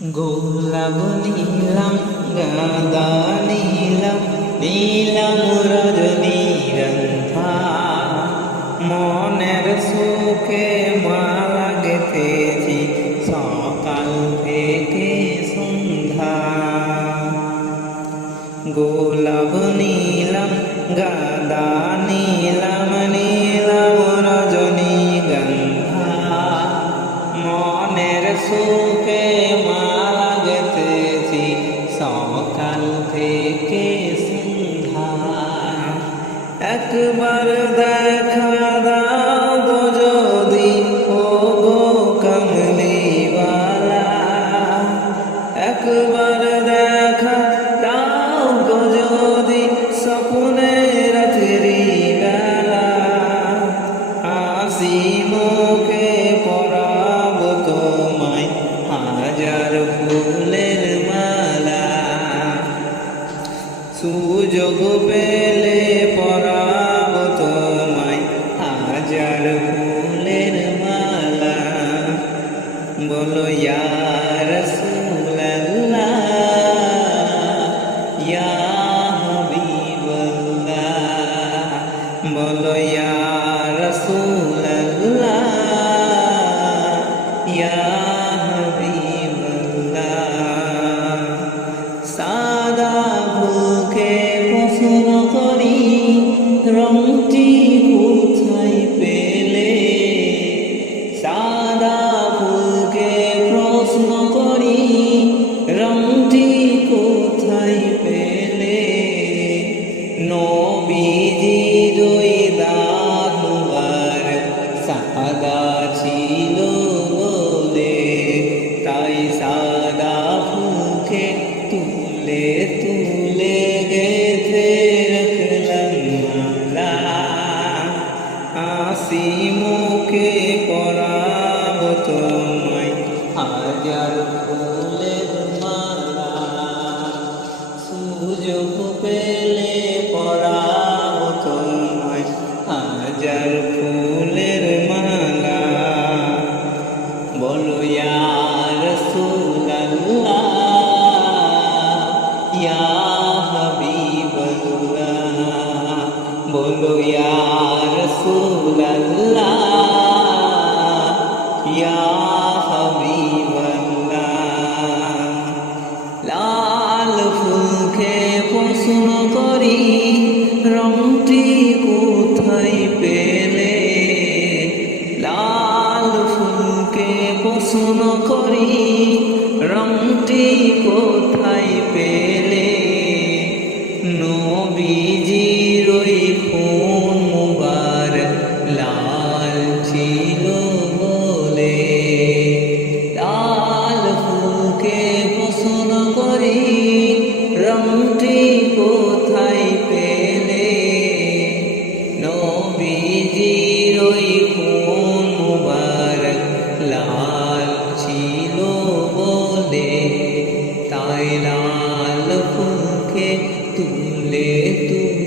গোলাপ নীলাম গাঁদা নীলাম নীলাম রজনীগন্ধা মনের সুখে মালা গেঁথেছি সকাল থেকে সন্ধ্যা। গোলাপ নীলাম গাঁদা নীলাম নীলাম রজনীগন্ধা মনের সুখে মালা গেঁথেছি সকাল থেকে সন্ধ্যা। একবার দেখা দাও গো যদি ও গো কমলিওয়ালা, একবার দেখা দাও গো যদি স্বপ্নে রাত্রি বেলা, হাসি মুখে পরাব তোমায় হাজার ফুলের মালা। সুযোগ পেলে পরাব তোমায় হাজার ফুলের মালা। বলো ইয়া রাসূলুল্লাহ ইয়া হাবিবাল্লাহ, বলো ইয়া রাসূলুল্লাহ ইয়া হাবিবাল্লাহ। সাদা ফুলকে প্রশ্ন করি রংটি কোথায় পেলে, সাদা ফুলকে প্রশ্ন করি রংটি কোথায় পেলে। নবীজির ওই দাঁত মুবারক সাদা ছিল বলে, তাই সাদা ফুলকে তুলে তুলে গেঁথে রাখলাম মালা। হাসি মুখে পরাব তোমায় হাজার ফুলের মালা। সুযোগ পেলে পরাব তোমায় হাজার ফুলের মালা। বলো ইয়া রাসূলুল্লাহ ইয়া হাবিবাল্লাহ, বলো ইয়া রাসূলুল্লাহ ইয়া হাবিবাল্লাহ। লাল ফুলকে প্রশ্ন করি রংটি কোথায় পেলে, লাল ফুলকে প্রশ্ন করি রংটি কোথায় পেলে। নবীজির ওই খুন মুবারক লাল ছিল বলে, লাল ফুলকে প্রশ্ন করি রংটি কোথায় পেলে। নবীজির ওই খুন মুবারক লাল ছিল বলে, তাই লাল ফুলকে তুলে তুলে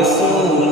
রাসূল